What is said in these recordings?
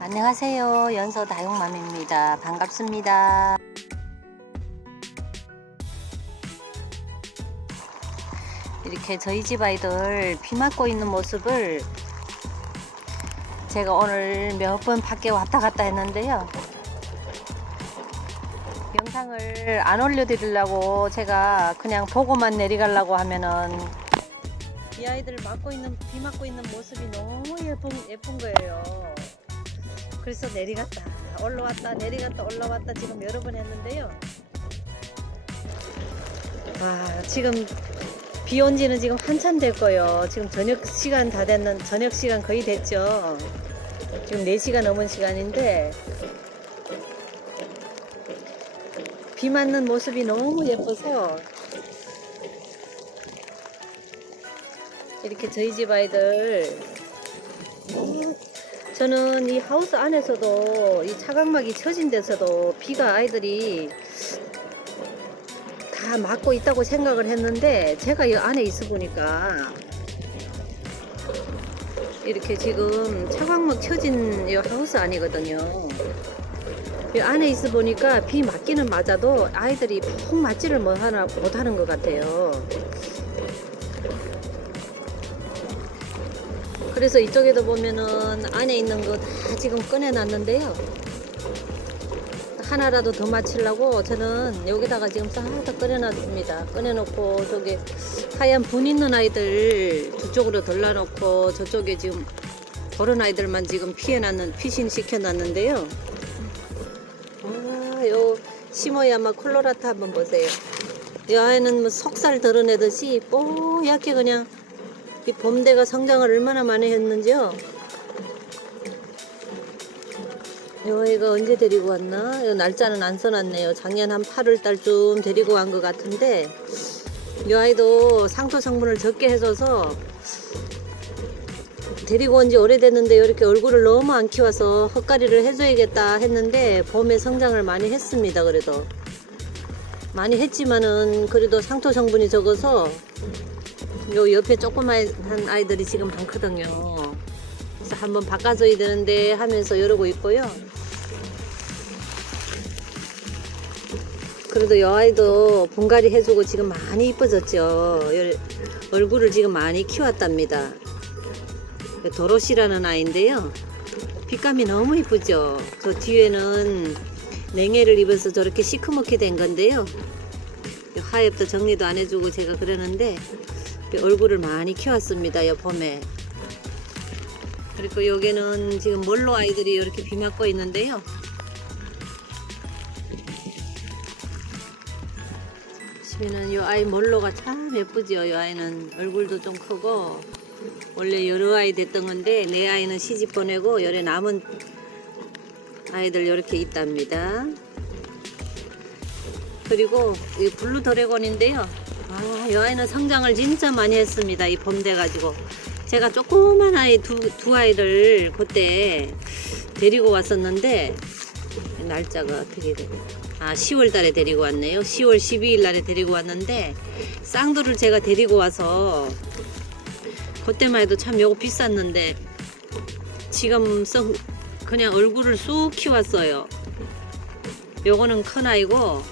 안녕하세요. 연서 다육맘입니다. 반갑습니다. 이렇게 저희 집 아이들 비 맞고 있는 모습을 제가 오늘 몇 번 밖에 왔다 갔다 했는데요. 영상을 안 올려드리려고 제가 그냥 보고만 내려가려고 하면은 이 아이들 맞고 있는 비 맞고 있는 모습이 너무 예쁜 예쁜 거예요. 그래서 내려갔다 올라왔다 내려갔다 올라왔다 지금 여러 번 했는데요. 아 지금 비 온 지는 지금 한참 됐고요. 지금 저녁 시간 다 됐는 저녁 시간 거의 됐죠. 지금 4시가 넘은 시간인데 비 맞는 모습이 너무 예뻐서 이렇게 저희 집 아이들 음, 저는 이 하우스 안에서도 이 차각막이 쳐진 데서도 비가 아이들이 다 맞고 있다고 생각을 했는데 제가 이 안에 있어 보니까 이렇게 지금 차광막 쳐진 이 하우스 아니거든요. 이 안에 있어 보니까 비 맞기는 맞아도 아이들이 푹 맞지를 못하는 것 같아요. 그래서 이쪽에도 보면은 안에 있는 거 다 지금 꺼내놨는데요. 하나라도 더 맞추려고 저는 여기다가 지금 싹다 꺼내놨습니다. 꺼내놓고 저기 하얀 분 있는 아이들 저쪽으로 돌려놓고 저쪽에 지금 그런 아이들만 지금 피해놨는 피신 시켜놨는데요. 아, 요 시모야마 콜로라타 한번 보세요. 이 아이는 뭐 속살 드러내듯이 뽀얗게 그냥 이 봄대가 성장을 얼마나 많이 했는지요. 이 아이가 언제 데리고 왔나? 이 날짜는 안 써놨네요. 작년 한 8월 달쯤 데리고 간 것 같은데 이 아이도 상토 성분을 적게 해줘서 데리고 온 지 오래됐는데 이렇게 얼굴을 너무 안 키워서 헛가리를 해줘야겠다 했는데 봄에 성장을 많이 했습니다. 그래도 많이 했지만은 그래도 상토 성분이 적어서 요 옆에 조그만 아이들이 지금 많거든요. 그래서 한번 바꿔줘야 되는데 하면서 이러고 있고요. 그래도 이 아이도 분갈이 해주고 지금 많이 이뻐졌죠. 요- 얼굴을 지금 많이 키웠답니다. 도로시라는 아이인데요. 빛감이 너무 이쁘죠. 저 뒤에는 냉해를 입어서 저렇게 시커멓게 된 건데요. 하엽도 정리도 안 해주고 제가 그러는데 얼굴을 많이 키웠습니다. 요 봄에. 그리고 여기는 지금 몰로 아이들이 이렇게 비 맞고 있는데요. 보시면은 요 아이 몰로가 참 예쁘죠. 요 아이는 얼굴도 좀 크고 원래 여러 아이 됐던 건데 내 아이는 시집 보내고 열에 남은 아이들 이렇게 있답니다. 그리고 이 블루 드래곤인데요. 아, 이 아이는 성장을 진짜 많이 했습니다. 이 봄 돼가지고. 제가 조그만 아이 두, 두 아이를 그때 데리고 왔었는데, 날짜가 어떻게 되나. 아, 10월 달에 데리고 왔네요. 10월 12일 날에 데리고 왔는데, 쌍두를 제가 데리고 와서, 그때만 해도 참 요거 비쌌는데, 지금 썩, 그냥 얼굴을 쑥 키웠어요. 요거는 큰 아이고,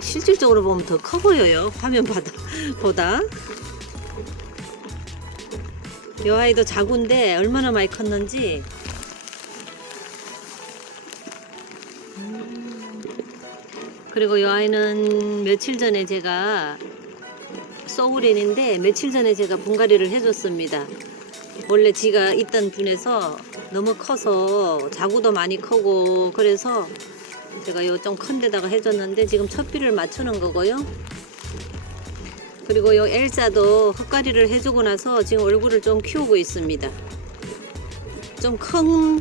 실질적으로 보면 더 커 보여요. 화면 보다. 보다. 이 아이도 자구인데 얼마나 많이 컸는지. 음. 그리고 이 아이는 며칠 전에 제가 소울인인데 며칠 전에 제가 분갈이를 해줬습니다. 원래 지가 있던 분에서 너무 커서 자구도 많이 크고 그래서 제가 요 좀 큰 데다가 해줬는데 지금 첫 비를 맞추는 거고요. 그리고 요 엘사도 헛가리를 해주고 나서 지금 얼굴을 좀 키우고 있습니다. 좀 큰,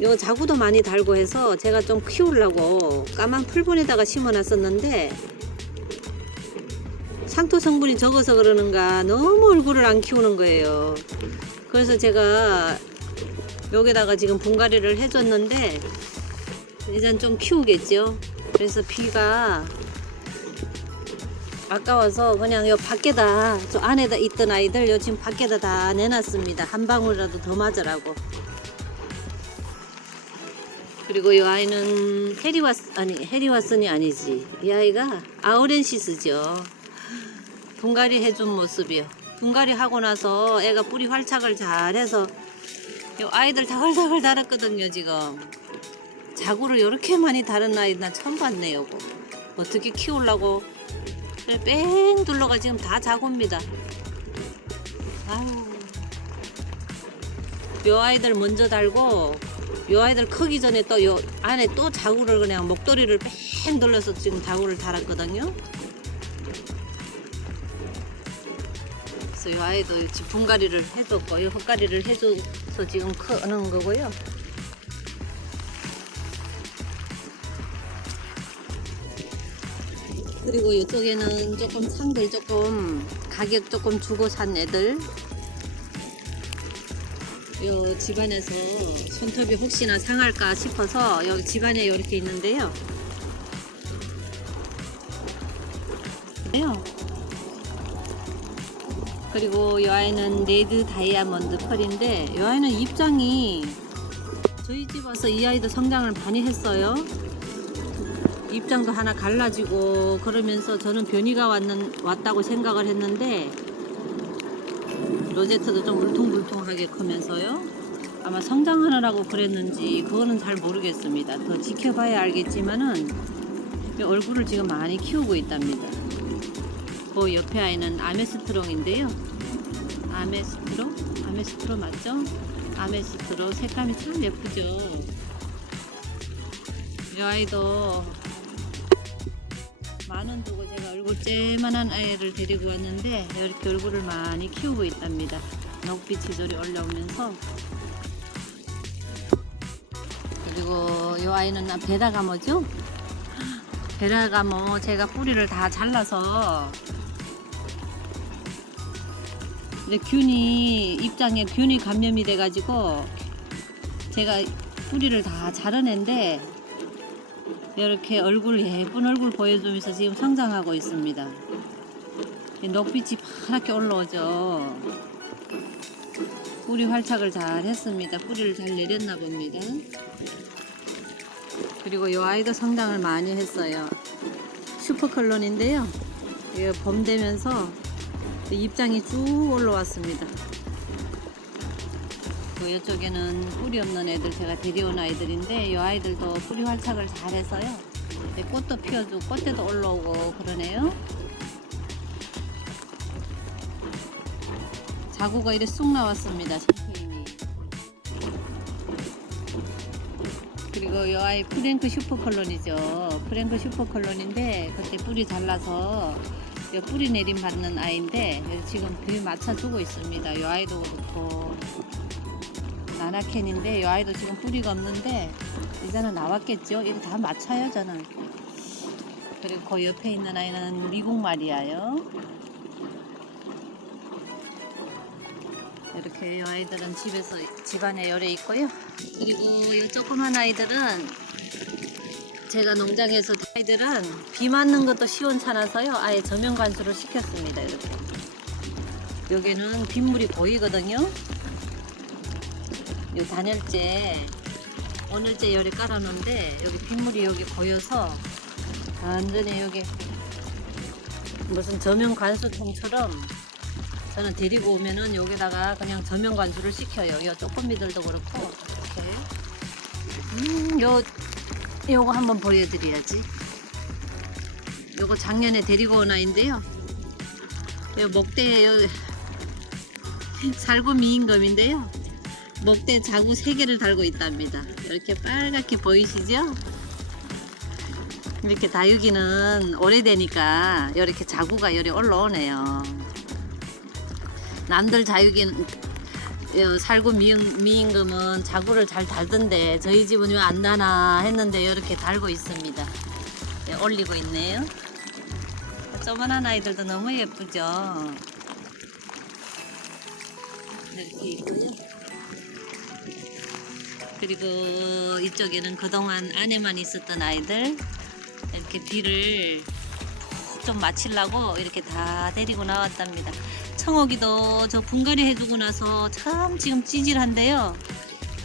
요 자구도 많이 달고 해서 제가 좀 키우려고 까만 풀분에다가 심어 놨었는데 상토 성분이 적어서 그러는가 너무 얼굴을 안 키우는 거예요. 그래서 제가 여기다가 지금 분갈이를 해줬는데 일단 좀 키우겠죠. 그래서 비가 아까워서 그냥 요 밖에다 저 안에다 있던 아이들 요 지금 밖에다 다 내놨습니다. 한 방울이라도 더 맞으라고. 그리고 이 아이는 해리와스 아니 해리와슨이 아니지 이 아이가 아우렌시스죠 분갈이 해준 모습이요 분갈이 하고 나서 애가 뿌리 활착을 잘해서 이 아이들 다글다글 달았거든요 지금 자구를 이렇게 많이 다른 아이 난 처음 봤네요 이거. 어떻게 키우려고 뺑 둘러가 지금 다 자구입니다 아유 요 아이들 먼저 달고 요 아이들 크기 전에 또 요 안에 또 자구를 그냥 목도리를 뺑 돌려서 지금 자구를 달았거든요. 그래서 요 아이도 분갈이를 해줬고 요 헛갈이를 해줘서 지금 크는 거고요. 그리고 이쪽에는 조금 상들 조금 가격 조금 주고 산 애들 요 집안에서 손톱이 혹시나 상할까 싶어서 여기 집안에 이렇게 있는데요. 요 그리고 이 아이는 레드 다이아몬드 펄인데 이 아이는 입장이 저희 집 와서 이 아이도 성장을 많이 했어요. 입장도 하나 갈라지고 그러면서 저는 변이가 왔는, 왔다고 생각을 했는데 로제트도 좀 울퉁불퉁하게 크면서요. 아마 성장하느라고 그랬는지 그거는 잘 모르겠습니다. 더 지켜봐야 알겠지만은 이 얼굴을 지금 많이 키우고 있답니다. 그 옆에 아이는 아메스트롱인데요. 아메스트로? 아메스트로 맞죠? 아메스트로 색감이 참 예쁘죠. 이 아이도 만원 두고 제가 얼굴 쬐만한 아이를 데리고 왔는데 이렇게 얼굴을 많이 키우고 있답니다. 녹빛 지절이 올라오면서 그리고 이 아이는 베라가모죠? 베라가모 제가 뿌리를 다 잘라서 이제 균이 입장에 균이 감염이 돼가지고 제가 뿌리를 다 자르는데 이렇게 얼굴 예쁜 얼굴 보여주면서 지금 성장하고 있습니다. 이 녹빛이 파랗게 올라오죠. 뿌리 활착을 잘 했습니다. 뿌리를 잘 내렸나 봅니다. 그리고 이 아이도 성장을 많이 했어요. 슈퍼클론인데요. 이거 봄 되면서 입장이 쭉 올라왔습니다. 그 이쪽에는 뿌리 없는 애들 제가 데려온 아이들인데 이 아이들도 뿌리 활착을 잘 해서요. 네, 꽃도 피워주고 꽃대도 올라오고 그러네요. 자구가 이렇게 쑥 나왔습니다. 샴페인이. 그리고 이 아이 프랭크 슈퍼컬론이죠. 프랭크 슈퍼컬론인데 그때 뿌리 잘라서 이 뿌리 내림 받는 아이인데 지금 비 맞춰주고 있습니다. 이 아이도 그렇고 나나캔인데 이 아이도 지금 뿌리가 없는데 이제는 나왔겠죠. 이거 다 맞춰요 저는. 그리고 그 옆에 있는 아이는 미국 말이에요. 이렇게 이 아이들은 집에서 집안에 열에 있고요. 그리고 이 조그만 아이들은 제가 농장에서 아이들은 비 맞는 것도 시원찮아서요. 아예 저면 관수를 시켰습니다. 이렇게. 여기는 빗물이 보이거든요. 요 단열재 오늘째 열에 깔아놓은데 여기 빗물이 여기 보여서 완전히 여기 무슨 저면 관수통처럼 저는 데리고 오면은 여기다가 그냥 저면 관수를 시켜요. 요 쪼꼬미들도 그렇고 이렇게. 음, 요 요거 한번 보여드려야지. 요거 작년에 데리고 온 아이인데요. 요 목대에 요 살구 미인검인데요. 목대 자구 세 개를 달고 있답니다. 이렇게 빨갛게 보이시죠? 이렇게 다육이는 오래되니까 이렇게 자구가 열이 올라오네요. 남들 자육인 요 살구 미인, 미인금은 자구를 잘 달던데 저희 집은 왜 안 나나 했는데 이렇게 달고 있습니다. 네, 올리고 있네요. 조만한 아이들도 너무 예쁘죠. 이렇게 있고요. 그리고 이쪽에는 그동안 안에만 있었던 아이들 이렇게 비를 좀 마치려고 이렇게 다 데리고 나왔답니다. 청어기도 저 분갈이 해주고 나서 참 지금 찌질한데요.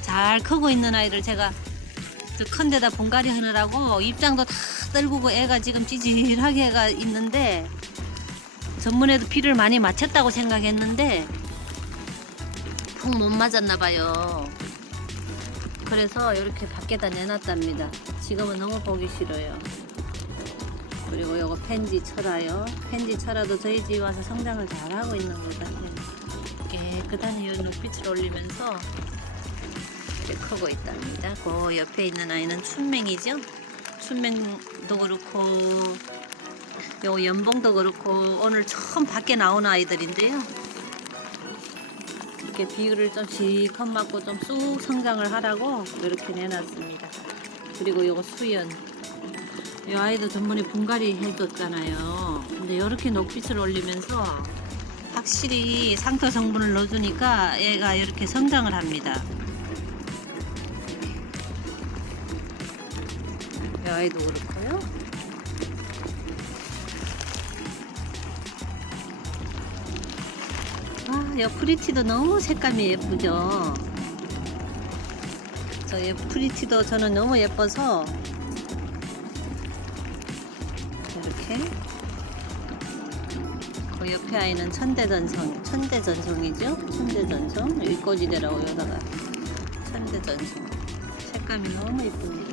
잘 크고 있는 아이를 제가 그큰 데다 분갈이 하느라고 입장도 다 떨구고 애가 지금 찌질하게 가 있는데 전문에도 비를 많이 맞췄다고 생각했는데 푹못 맞았나 봐요. 그래서 이렇게 밖에다 내놨답니다. 지금은 너무 보기 싫어요. 그리고 요거 펜지 철화요. 펜지 철화도 저희 집에 와서 성장을 잘 하고 있는 것 같아요. 깨끗한 이 눈빛을 올리면서 이렇게 크고 있답니다. 그 옆에 있는 아이는 춘맹이죠. 춘맹도 그렇고 요 연봉도 그렇고 오늘 처음 밖에 나온 아이들인데요. 이렇게 비율을 좀 실컷 맞고 좀 쑥 성장을 하라고 이렇게 내놨습니다. 그리고 요거 수연. 이 아이도 전번에 분갈이 해줬잖아요. 근데 이렇게 녹빛을 올리면서 확실히 상토 성분을 넣어주니까 얘가 이렇게 성장을 합니다. 이 아이도 그렇고요. 아, 이 프리티도 너무 색감이 예쁘죠. 저이 프리티도 저는 너무 예뻐서 이렇게 그 옆에 아이는 천대전성, 천대전성이죠? 천대전성 일꼬지대라고 여기다가 천대전성 색감이 너무 예쁩니다.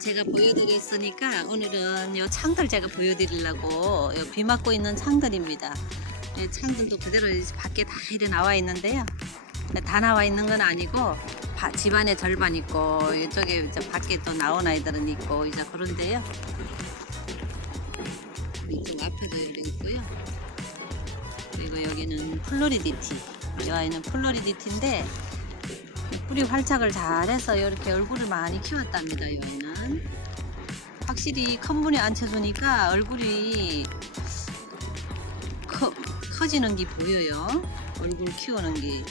제가 보여드렸으니까 오늘은 요 창들 제가 보여드리려고 요 비 맞고 있는 창들입니다. 이 창들도 그대로 밖에 다 이래 나와 있는데요. 다 나와 있는 건 아니고 바- 집안에 절반 있고 이쪽에 이제 밖에 또 나온 아이들은 있고 이제 그런데요. 이쪽 앞에도 열려 있고요. 그리고 여기는 플로리디티. 이 아이는 플로리디티인데 뿌리 활착을 잘해서 이렇게 얼굴을 많이 키웠답니다. 이 아이는 확실히 컴분에 앉혀주니까 얼굴이 커, 커지는 게 보여요. 얼굴 키우는 게.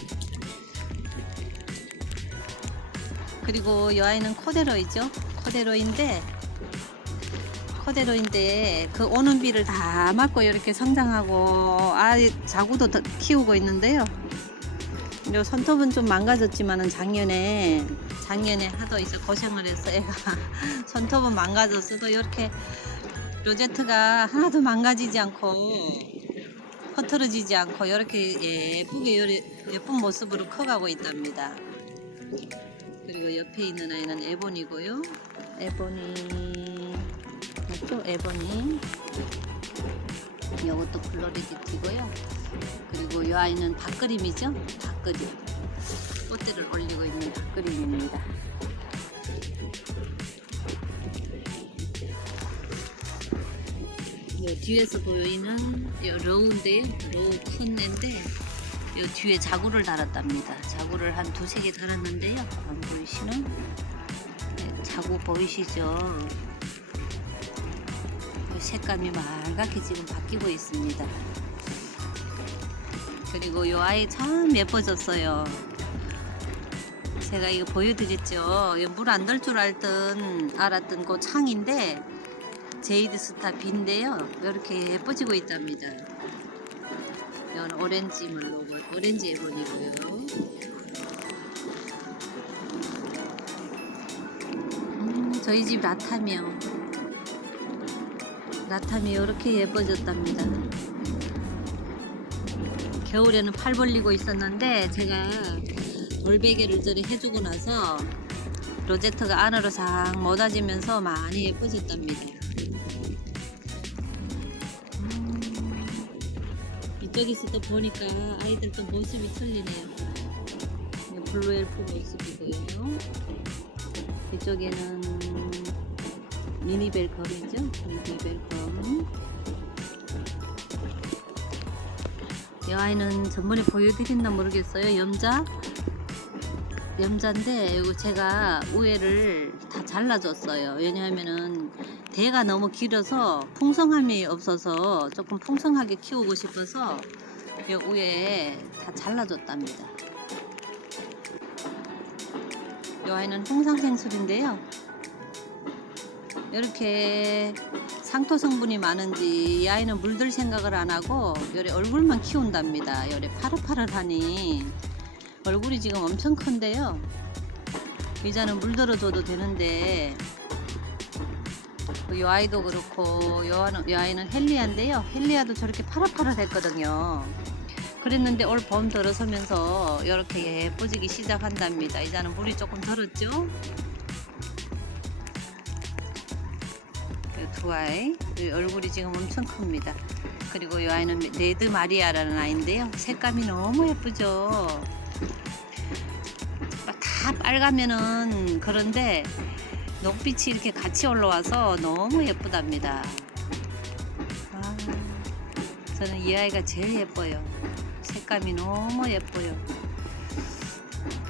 그리고 이 아이는 코데로이죠. 코데로인데 코데로인데 그 오는 비를 다 맞고 이렇게 성장하고 아이 자구도 더 키우고 있는데요. 요 손톱은 좀 망가졌지만은 작년에 작년에 하도 이제 고생을 해서 애가 손톱은 망가졌어도 이렇게 로제트가 하나도 망가지지 않고 흐트러지지 않고 이렇게 예쁘게 예쁜 모습으로 커가고 있답니다. 그리고 옆에 있는 아이는 에본이고요. 에본이 맞죠? 에본이 이것도 플로리디티고요. 그리고 이 아이는 밥그림이죠? 밥그림. 꽃대를 올리고 있는 밥그림입니다. 요 뒤에서 보이는 요. 로우 큰 애인데 요 뒤에 자구를 달았답니다. 자구를 한 두세 개 달았는데요. 안 보이시는? 네, 자구 보이시죠? 요 색감이 말갛게 지금 바뀌고 있습니다. 그리고 요 아이 참 예뻐졌어요. 제가 이거 보여드렸죠. 물안 들 줄 알던 알았던 그 창인데 제이드 스타 B인데요. 이렇게 예뻐지고 있답니다. 이건 오렌지 물로고 오렌지 에본이고요. 음, 저희 집 라타미요. 라타미 이렇게 예뻐졌답니다. 겨울에는 팔 벌리고 있었는데 제가 돌베개를 저리 해주고 나서 로제트가 안으로 싹 모아지면서 많이 예뻐졌답니다. 음, 이쪽에서 또 보니까 아이들 또 모습이 틀리네요. 블루 엘프 모습이고요. 이쪽에는 미니벨 검이죠. 미니벨 검. 이 아이는 전번에 보여드렸나 모르겠어요. 염자. 염자인데 이거 제가 우회를 다 잘라줬어요. 왜냐하면은 대가 너무 길어서 풍성함이 없어서 조금 풍성하게 키우고 싶어서 이 우에 다 잘라줬답니다. 이 아이는 홍상생술인데요. 이렇게 상토 성분이 많은지 이 아이는 물들 생각을 안 하고 요래 얼굴만 키운답니다. 요래 파릇파릇하니 얼굴이 지금 엄청 큰데요. 이자는 물들어줘도 되는데 이 아이도 그렇고 이 아이는, 헬리아인데요. 헬리아도 저렇게 파릇파릇했거든요. 그랬는데 올 봄 들어서면서 이렇게 예뻐지기 시작한답니다. 이제는 물이 조금 덜었죠? 이두 아이 이 얼굴이 지금 엄청 큽니다. 그리고 이 아이는 레드 마리아라는 아이인데요. 색감이 너무 예쁘죠. 다 빨가면은 그런데 녹빛이 이렇게 같이 올라와서 너무 예쁘답니다. 아, 저는 이 아이가 제일 예뻐요. 색감이 너무 예뻐요.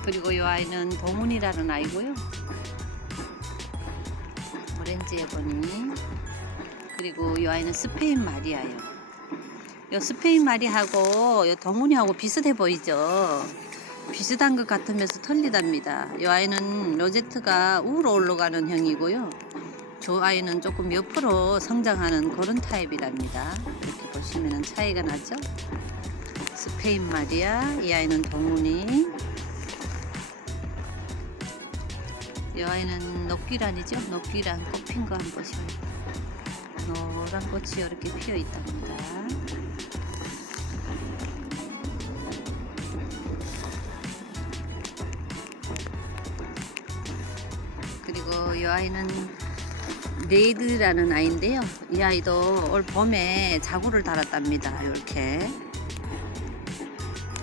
그리고 이 아이는 동훈이라는 아이고요. 오렌지 에보니 그리고 이 아이는 스페인 마리아요. 이 스페인 마리하고 이 동훈이하고 비슷해 보이죠. 비슷한 것 같으면서 틀리답니다. 이 아이는 로제트가 우로 올라가는 형이고요. 저 아이는 조금 옆으로 성장하는 그런 타입이랍니다. 이렇게 보시면 차이가 나죠? 스페인 마리아, 이 아이는 동훈이. 이 아이는 녹귀란이죠? 녹귀란 꽃핀 거 한번 보셔요. 노란 꽃이 이렇게 피어 있답니다. 이 아이는 레이드라는 아이인데요. 이 아이도 올 봄에 자구를 달았답니다. 이렇게.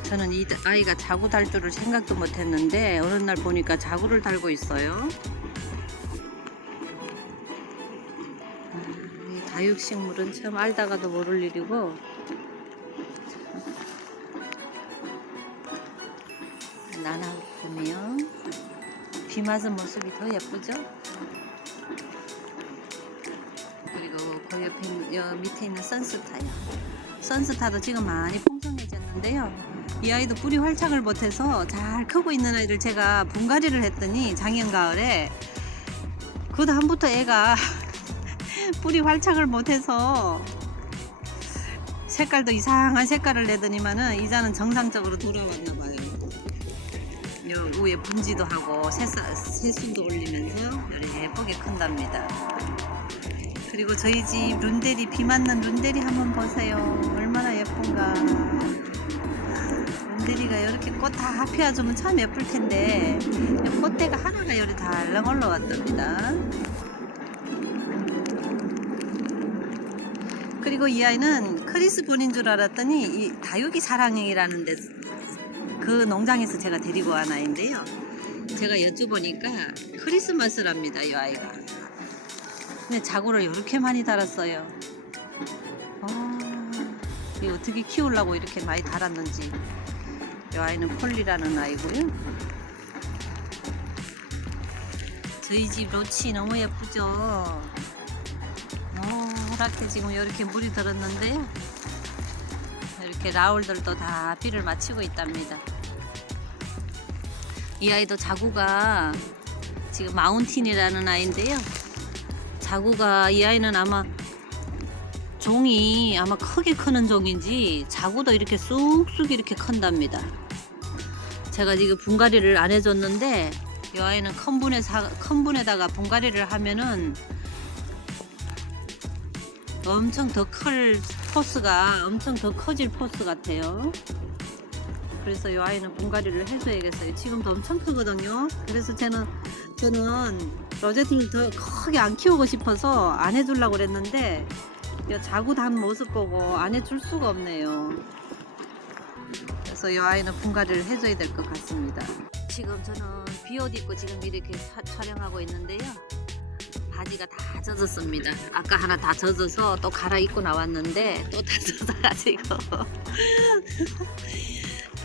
저는 이 아이가 자구 달 줄을 생각도 못 했는데 어느 날 보니까 자구를 달고 있어요. 아, 이 다육식물은 참 알다가도 모를 일이고 나나 보면 비 맞은 모습이 더 예쁘죠? 옆에 있는, 여 밑에 있는 선스타요. 선스타도 지금 많이 풍성해졌는데요. 이 아이도 뿌리 활착을 못해서 잘 크고 있는 아이를 제가 분갈이를 했더니 작년 가을에 그 다음부터 애가 뿌리 활착을 못해서 색깔도 이상한 색깔을 내더니만은 이자는 정상적으로 돌아왔나 봐요. 요 위에 분지도 하고 새순도 올리면서 예쁘게 큰답니다. 그리고 저희 집 룬데리 비 맞는 룬데리 한번 보세요. 얼마나 예쁜가. 룬데리가 이렇게 꽃다 피워주면 참 예쁠 텐데 이 꽃대가 하나가 이렇게 달랑 올라왔답니다. 그리고 이 아이는 크리스 본인 줄 알았더니 이 다육이 사랑이라는 데 그 농장에서 제가 데리고 온 아이인데요. 제가 여쭤보니까 크리스마스랍니다, 이 아이가. 근데 자구를 이렇게 많이 달았어요. 아, 이 어떻게 키우려고 이렇게 많이 달았는지. 이 아이는 폴리라는 아이고요. 저희 집 로치 너무 예쁘죠? 노랗게 지금 이렇게 물이 들었는데요. 이렇게 라울들도 다 비를 마치고 있답니다. 이 아이도 자구가 지금 마운틴이라는 아이인데요. 자구가 이 아이는 아마 종이 아마 크게 크는 종인지 자구도 이렇게 쑥쑥 이렇게 큰답니다. 제가 지금 분갈이를 안 해줬는데 이 아이는 큰 분에 사, 큰 분에다가 분갈이를 하면은 엄청 더 클 포스가 엄청 더 커질 포스 같아요. 그래서 이 아이는 분갈이를 해줘야겠어요. 지금도 엄청 크거든요. 그래서 저는 저는 로제트를 더 크게 안 키우고 싶어서 안 해주려고 그랬는데 이 자구 단 모습 보고 안 해줄 수가 없네요. 그래서 이 아이는 분갈이를 해줘야 될 것 같습니다. 지금 저는 비옷 입고 지금 이렇게 사- 촬영하고 있는데요. 바지가 다 젖었습니다. 아까 하나 다 젖어서 또 갈아입고 나왔는데 또 다 젖어가지고.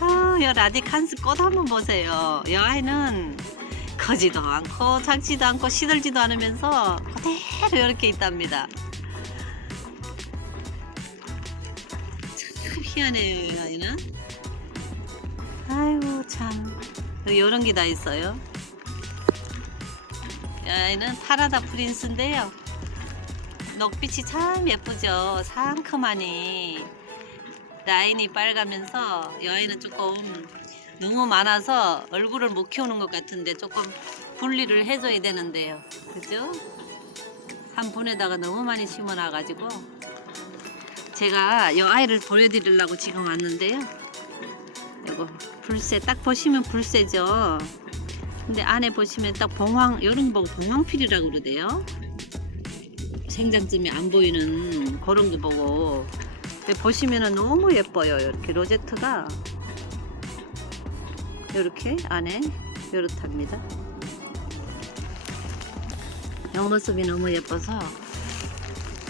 아, 여 라디칸스 꽃 한번 보세요. 이 아이는 커지도 않고 작지도 않고 시들지도 않으면서 그대로 이렇게 있답니다. 참 희한해요, 이 아이는. 아이고 참 이런 게 다 있어요. 얘는 파라다 프린스인데요. 녹빛이 참 예쁘죠. 상큼하니 라인이 빨가면서 이 아이는 조금 너무 많아서 얼굴을 못 키우는 것 같은데 조금 분리를 해줘야 되는데요. 그죠? 한 분에다가 너무 많이 심어놔가지고 제가 이 아이를 보여드리려고 지금 왔는데요. 이거 불새 딱 보시면 불새죠. 근데 안에 보시면 딱 봉황 이런 거 봉황필이라고 그러대요. 생장점이 안 보이는 그런 거 보고 근데 보시면은 너무 예뻐요. 이렇게 로제트가 이렇게 안에 이렇답니다. 옆모습이 너무 예뻐서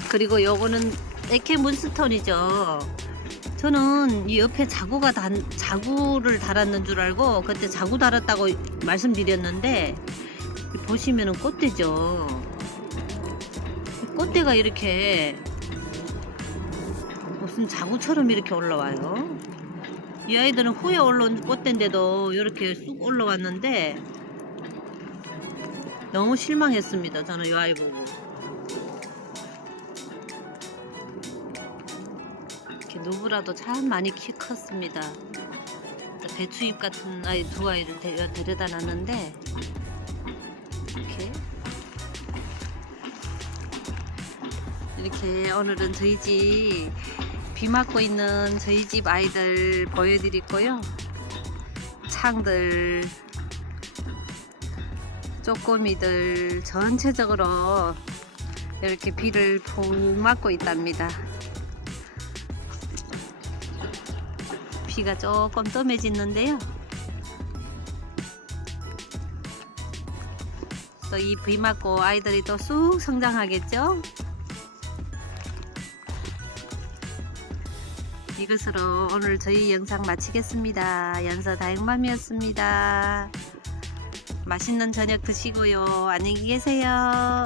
그리고 요거는 에케 문스톤이죠. 저는 이 옆에 자구가 단, 자구를 달았는 줄 알고 그때 자구 달았다고 말씀드렸는데 보시면은 꽃대죠. 꽃대가 이렇게 무슨 자구처럼 이렇게 올라와요. 이 아이들은 후에 올라온 꽃대인데도 이렇게 쑥 올라왔는데 너무 실망했습니다. 저는 이 아이 보고. 이렇게 누구라도 참 많이 키 컸습니다. 배추잎 같은 아이 두 아이를 데려, 데려다 놨는데 이렇게 이렇게 오늘은 저희 집 비 맞고 있는 저희 집 아이들 보여드릴 거요. 창들 쪼꼬미들 전체적으로 이렇게 비를 푹 맞고 있답니다. 비가 조금 뜸해지는데요. 또 이 비 맞고 아이들이 또 쑥 성장하겠죠? 이것으로 오늘 저희 영상 마치겠습니다. 연서 다육맘이었습니다. 맛있는 저녁 드시고요. 안녕히 계세요.